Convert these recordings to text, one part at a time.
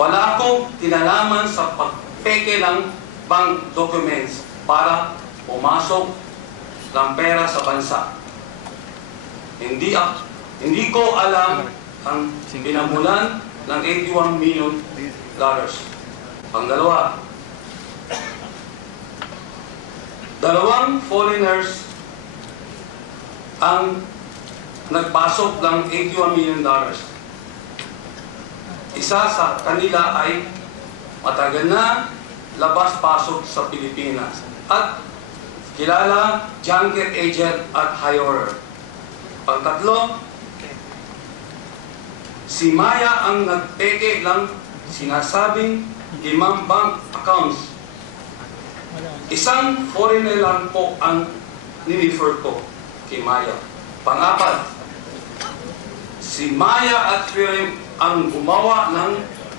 Wala akong kinalaman sa pagpeke ng bank documents para pumasok ng pera sa bansa. Hindi ko alam ang pinamulan ng $81 million. Pangalawa, dalawang foreigners ang nagpasok ng $81 million. Isa sa kanila ay matagal na labas-pasok sa Pilipinas at kilala junket agent at hirer. Pangtatlo, si Maya ang nagpeke ng sinasabing 5 bank accounts. Isang foreigner lang po ang nirefer ko kay Maya. Pang-apat, si Maya at Philip ang gumawa ng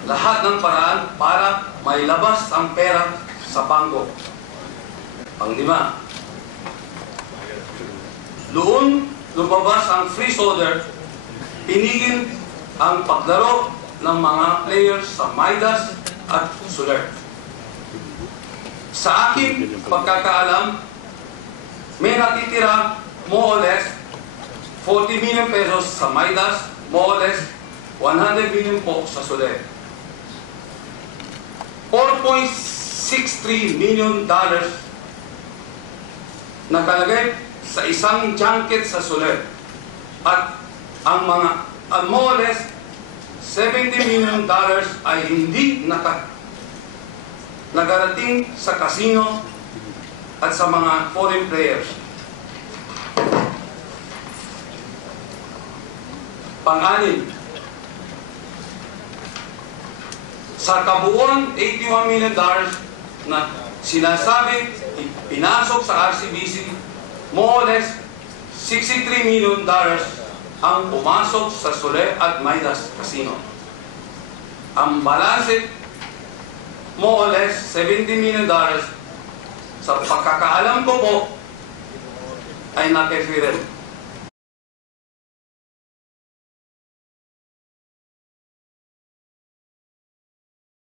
lahat ng paraan para mailabas ang pera sa bangko. Pang-lima, doon lumabas ang freeze order, pinigil ang paglaro ng mga players sa Midas at Soler. Sa aking pagkakaalam, may natitira more or less 40 million pesos sa Midas, more or less 100 million po sa Soler. $4.63 million nakalagay sa isang junket sa Soler. At ang more or less $70 million ay hindi nagarating sa casino at sa mga foreign players. Pang-anim, sa kabuuan $81 million na sinasabi pinasok sa RCBC, more or less $63 million ang pumasok sa Soler at Midas Casino. Ang balanse, more or less $70 million, sa pagkakaalam ko po, ay nakefirem.